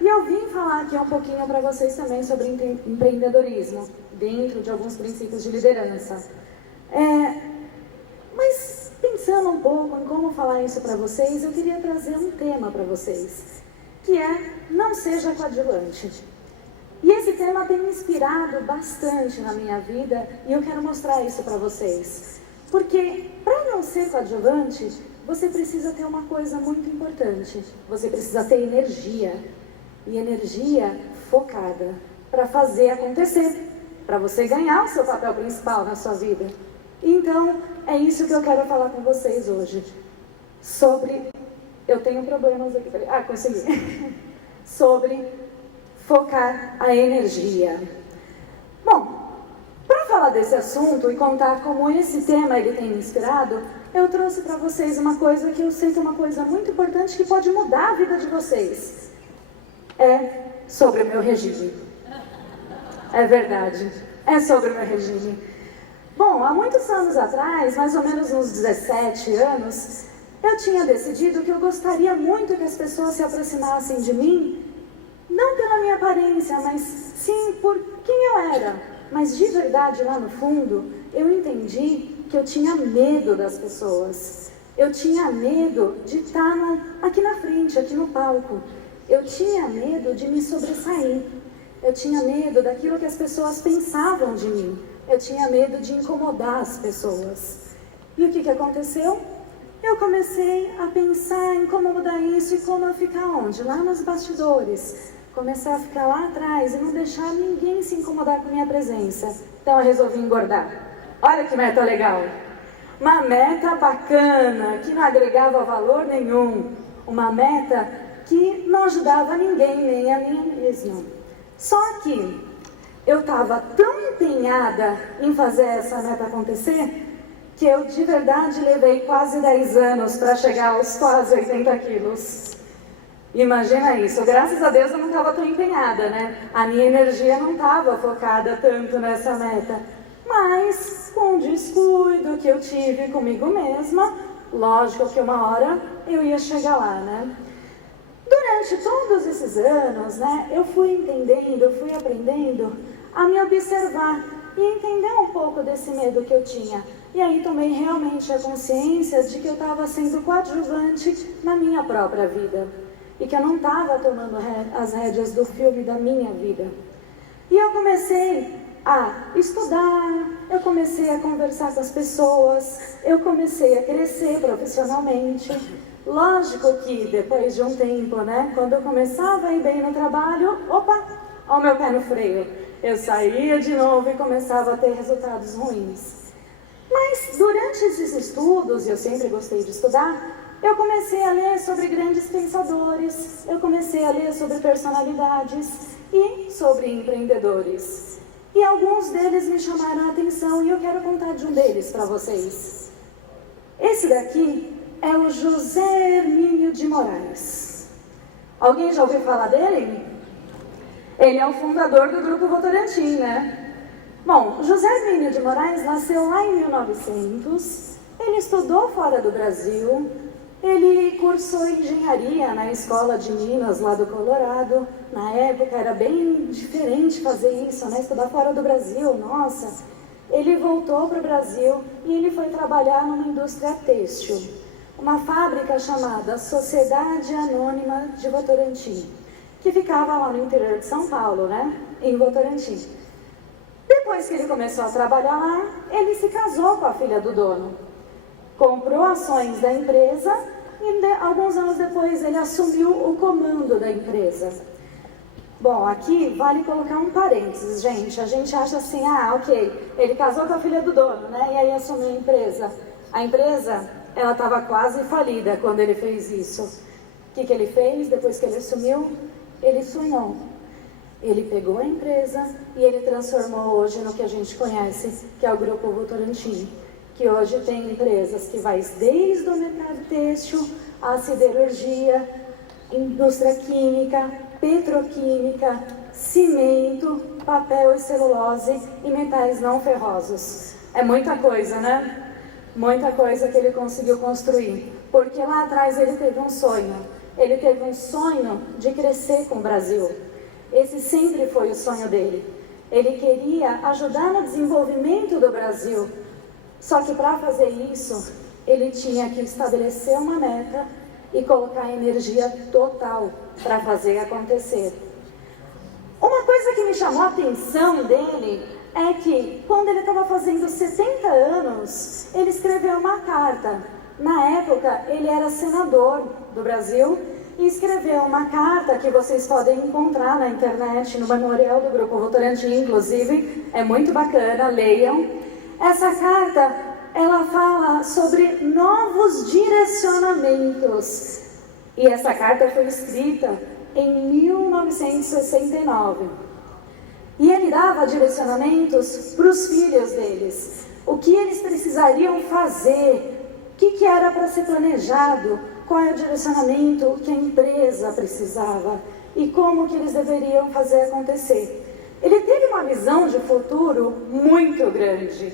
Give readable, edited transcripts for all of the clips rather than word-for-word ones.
E eu vim falar aqui um pouquinho para vocês também sobre empreendedorismo, dentro de alguns princípios de liderança. Mas pensando um pouco em como falar isso para vocês, eu queria trazer um tema para vocês, que é não seja coadjuvante. E esse tema tem me inspirado bastante na minha vida e eu quero mostrar isso para vocês. Porque para não ser coadjuvante, você precisa ter uma coisa muito importante. Você precisa ter energia. E energia focada para fazer acontecer, para você ganhar o seu papel principal na sua vida. Então, é isso que eu quero falar com vocês hoje. Sobre... Eu tenho problemas aqui. Consegui. Sobre focar a energia. Bom, para falar desse assunto e contar como esse tema ele tem me inspirado, eu trouxe para vocês uma coisa que eu sei que é uma coisa muito importante que pode mudar a vida de vocês. É sobre o meu regime. É verdade, é sobre o meu regime. Bom, há muitos anos atrás, mais ou menos uns 17 anos, eu tinha decidido que eu gostaria muito que as pessoas se aproximassem de mim, não pela minha aparência, mas sim por quem eu era. Mas de verdade, lá no fundo, eu entendi que eu tinha medo das pessoas. Eu tinha medo de estar aqui na frente, aqui no palco. Eu tinha medo de me sobressair. Eu tinha medo daquilo que as pessoas pensavam de mim. Eu tinha medo de incomodar as pessoas. E o que aconteceu? Eu comecei a pensar em como mudar isso e como eu ficar onde? Lá nos bastidores. Comecei a ficar lá atrás e não deixar ninguém se incomodar com a minha presença. Então eu resolvi engordar. Olha que meta legal! Uma meta bacana, que não agregava valor nenhum. Uma meta que não ajudava ninguém, nem a mim mesma. Só que eu estava tão empenhada em fazer essa meta acontecer, que eu de verdade levei quase 10 anos para chegar aos quase 80 quilos. Imagina isso, graças a Deus eu não estava tão empenhada, né? A minha energia não estava focada tanto nessa meta. Mas, com o descuido que eu tive comigo mesma, lógico que uma hora eu ia chegar lá, né? Durante todos esses anos, né, eu fui entendendo, eu fui aprendendo a me observar e entender um pouco desse medo que eu tinha. E aí tomei realmente a consciência de que eu estava sendo coadjuvante na minha própria vida. E que eu não estava tomando as rédeas do filme da minha vida. E eu comecei a estudar, eu comecei a conversar com as pessoas, eu comecei a crescer profissionalmente. Lógico que depois de um tempo, né, quando eu começava a ir bem no trabalho, opa, ó o meu pé no freio. Eu saía de novo e começava a ter resultados ruins. Mas durante esses estudos, e eu sempre gostei de estudar, eu comecei a ler sobre grandes pensadores, eu comecei a ler sobre personalidades e sobre empreendedores. E alguns deles me chamaram a atenção e eu quero contar de um deles para vocês. Esse daqui é o José Hermínio de Moraes. Alguém já ouviu falar dele? Ele é o fundador do Grupo Votorantim, né? Bom, José Hermínio de Moraes nasceu lá em 1900, ele estudou fora do Brasil, ele cursou engenharia na Escola de Minas, lá do Colorado. Na época era bem diferente fazer isso, né? Estudar fora do Brasil, nossa. Ele voltou para o Brasil e ele foi trabalhar numa indústria têxtil. Uma fábrica chamada Sociedade Anônima de Votorantim, que ficava lá no interior de São Paulo, né? Em Votorantim. Depois que ele começou a trabalhar lá, ele se casou com a filha do dono. Comprou ações da empresa e alguns anos depois ele assumiu o comando da empresa. Bom, aqui vale colocar um parênteses, gente. A gente acha assim, ok, ele casou com a filha do dono, né? E aí assumiu a empresa. A empresa, ela estava quase falida quando ele fez isso. O que ele fez depois que ele assumiu? Ele sonhou. Ele pegou a empresa e ele transformou hoje no que a gente conhece, que é o Grupo Votorantim, que hoje tem empresas que vai desde o mercado têxtil, a siderurgia, indústria química, petroquímica, cimento, papel e celulose e metais não ferrosos. É muita coisa, né? Muita coisa que ele conseguiu construir. Porque lá atrás ele teve um sonho. ele teve um sonho de crescer com o Brasil. Esse sempre foi o sonho dele. Ele queria ajudar no desenvolvimento do Brasil. Só que para fazer isso, ele tinha que estabelecer uma meta e colocar energia total para fazer acontecer. Uma coisa que me chamou a atenção dele é que, quando ele estava fazendo 70 anos, ele escreveu uma carta. Na época, ele era senador do Brasil e escreveu uma carta que vocês podem encontrar na internet, no memorial do Grupo Votorantim, inclusive. É muito bacana, leiam. Essa carta, ela fala sobre novos direcionamentos. E essa carta foi escrita em 1969. E ele dava direcionamentos para os filhos deles. O que eles precisariam fazer, o que era para ser planejado, qual é o direcionamento que a empresa precisava e como que eles deveriam fazer acontecer. Ele teve uma visão de futuro muito grande.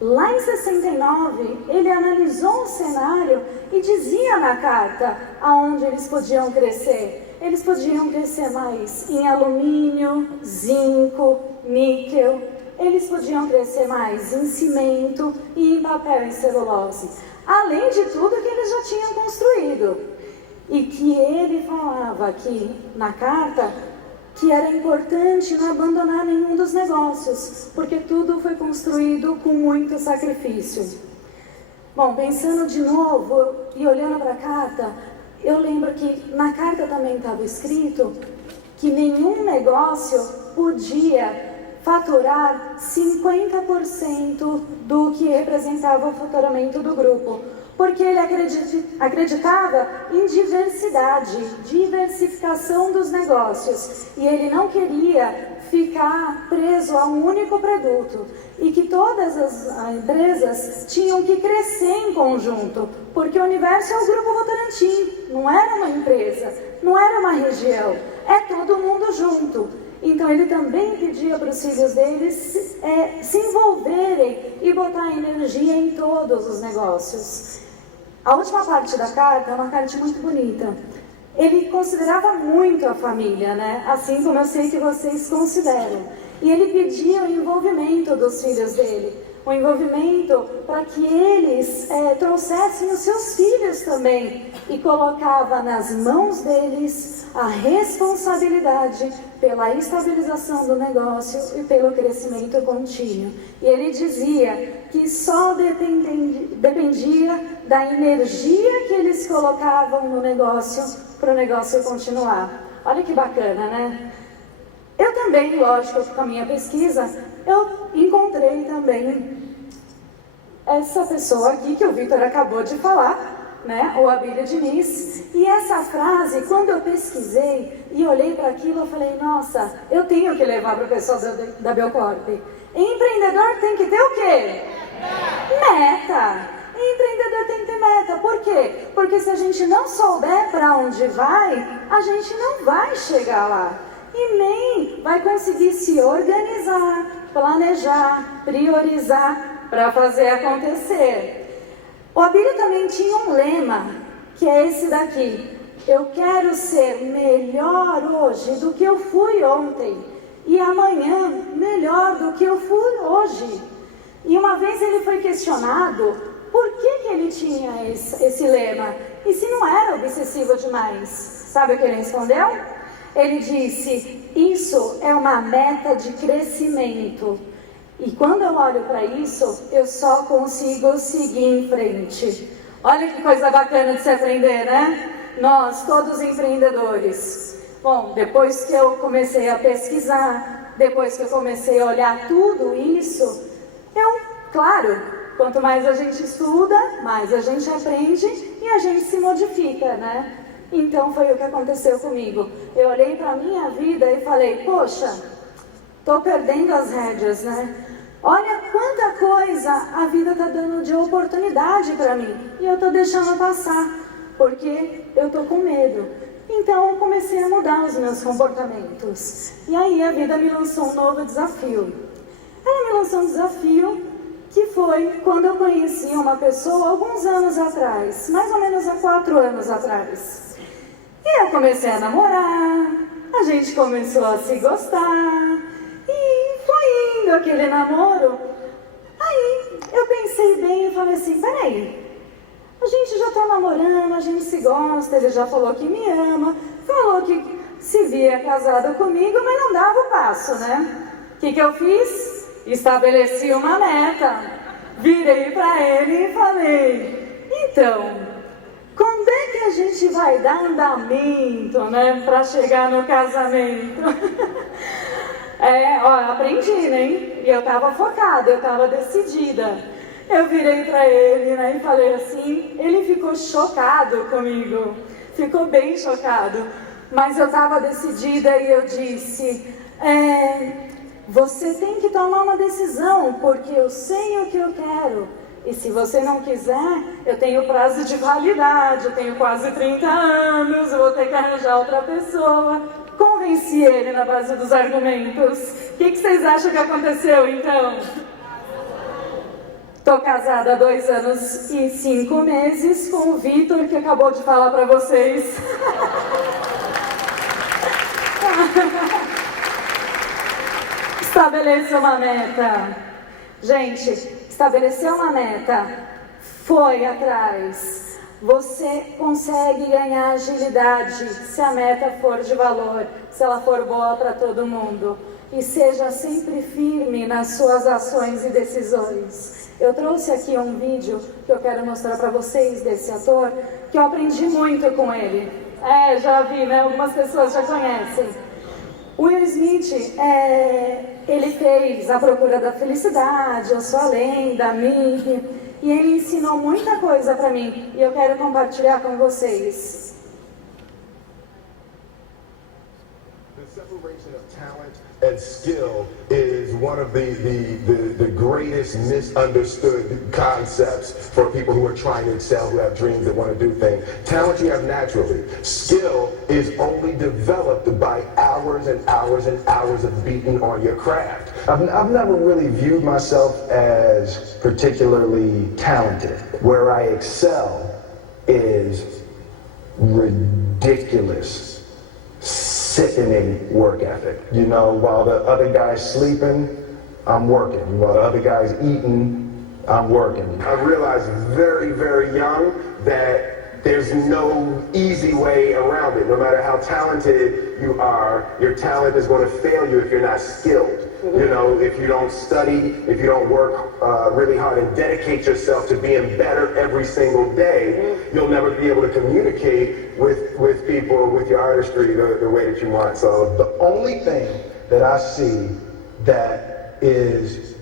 Lá em 69, ele analisou o cenário e dizia na carta aonde eles podiam crescer. Eles podiam crescer mais em alumínio, zinco, níquel. Eles podiam crescer mais em cimento e em papel e celulose. Além de tudo que eles já tinham construído. E que ele falava aqui na carta que era importante não abandonar nenhum dos negócios, porque tudo foi construído com muito sacrifício. Bom, pensando de novo e olhando para a carta, eu lembro que na carta também estava escrito que nenhum negócio podia faturar 50% do que representava o faturamento do grupo, porque ele acreditava em diversificação dos negócios, e ele não queria ficar preso a um único produto, e que todas as empresas tinham que crescer em conjunto, porque o universo é o Grupo Votorantim, não era uma empresa, não era uma região, é todo mundo junto. Então ele também pedia para os filhos deles se envolverem e botar energia em todos os negócios. A última parte da carta é uma carta muito bonita. Ele considerava muito a família, né? Assim como eu sei que vocês consideram. E ele pedia o envolvimento dos filhos dele. O envolvimento para que eles trouxessem os seus filhos também. E colocava nas mãos deles a responsabilidade pela estabilização do negócio e pelo crescimento contínuo. E ele dizia que só dependia da energia que eles colocavam no negócio para o negócio continuar. Olha que bacana, né? Eu também, lógico, com a minha pesquisa, eu encontrei também essa pessoa aqui que o Vitor acabou de falar, né? O Abílio Diniz. E essa frase, quando eu pesquisei e olhei para aquilo, eu falei, nossa, eu tenho que levar para o pessoal da Belcorp. Empreendedor tem que ter o quê? Meta! Empreendedor tem que ter meta. Por quê? Porque se a gente não souber para onde vai, a gente não vai chegar lá. E nem vai conseguir se organizar, planejar, priorizar para fazer acontecer. O Abílio também tinha um lema, que é esse daqui. Eu quero ser melhor hoje do que eu fui ontem. E amanhã melhor do que eu fui hoje. E uma vez ele foi questionado por que ele tinha esse lema. E se não era obsessivo demais? Sabe o que ele respondeu? Ele disse, isso é uma meta de crescimento. E quando eu olho para isso, eu só consigo seguir em frente. Olha que coisa bacana de se aprender, né? Nós, todos empreendedores. Bom, depois que eu comecei a pesquisar, depois que eu comecei a olhar tudo isso, claro, quanto mais a gente estuda, mais a gente aprende e a gente se modifica, né? Então foi o que aconteceu comigo. Eu olhei para a minha vida e falei, poxa, estou perdendo as rédeas, né? Olha quanta coisa a vida está dando de oportunidade para mim e eu estou deixando passar, porque eu estou com medo. Então eu comecei a mudar os meus comportamentos. E aí a vida me lançou um novo desafio. Ela me lançou um desafio que foi quando eu conheci uma pessoa alguns anos atrás, mais ou menos há 4 anos atrás. E eu comecei a namorar, a gente começou a se gostar, e foi indo aquele namoro. Aí eu pensei bem e falei assim, peraí, a gente já tá namorando, a gente se gosta, ele já falou que me ama, falou que se via casado comigo, mas não dava o passo, né? O que eu fiz? Estabeleci uma meta, virei pra ele e falei, então, quando é que a gente vai dar andamento, né, pra chegar no casamento? Aprendi, né? E eu tava focada, eu tava decidida. Eu virei pra ele, né, e falei assim, ele ficou chocado comigo, ficou bem chocado, mas eu tava decidida e eu disse, você tem que tomar uma decisão, porque eu sei o que eu quero. E se você não quiser, eu tenho prazo de validade, eu tenho quase 30 anos, eu vou ter que arranjar outra pessoa. Convenci ele na base dos argumentos. O que vocês acham que aconteceu, então? Tô casada há 2 anos e 5 meses com o Vitor, que acabou de falar pra vocês. Estabeleça uma meta. Gente, estabeleceu uma meta, foi atrás. Você consegue ganhar agilidade se a meta for de valor, se ela for boa para todo mundo. E seja sempre firme nas suas ações e decisões. Eu trouxe aqui um vídeo que eu quero mostrar para vocês desse ator, que eu aprendi muito com ele. Já vi, né? Algumas pessoas já conhecem. Will Smith, ele fez A Procura da Felicidade, Eu Sou a Lenda, Mink, e ele ensinou muita coisa para mim, e eu quero compartilhar com vocês. The separation of talent and skill is one of the greatest misunderstood concepts for people who are trying to excel, who have dreams, that want to do things. Talent you have naturally. Skill is only developed by hours and hours and hours of beating on your craft. I've never really viewed myself as particularly talented. Where I excel is ridiculous, sickening work ethic. You know, while the other guy's sleeping, I'm working. While the other guy's eating, I'm working. I realized very, very young that there's no easy way around it. No matter how talented you are, your talent is going to fail you if you're not skilled. You know, if you don't study, if you don't work really hard and dedicate yourself to being better every single day, you'll never be able to communicate with people, with your artistry the way that you want. So the only thing that I see that is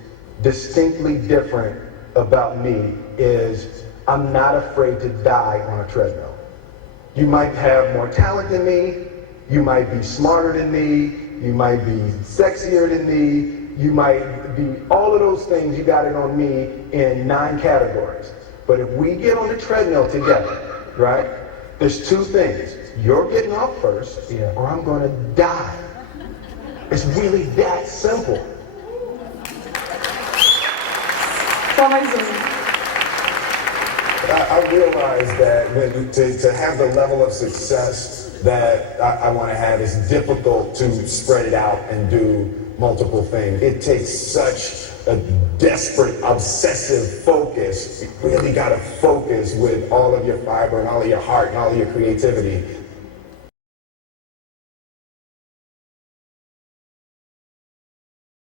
distinctly different about me is I'm not afraid to die on a treadmill. You might have more talent than me, you might be smarter than me, you might be sexier than me, you might be all of those things. You got it on me in 9 categories. But if we get on the treadmill together, right, there's 2 things. You're getting off first, or I'm going to die. It's really that simple. I realize that to have the level of success that I want to have, is difficult to spread it out and do multiple things. It takes such a desperate, obsessive focus. You really got to focus with all of your fiber and all of your heart and all of your creativity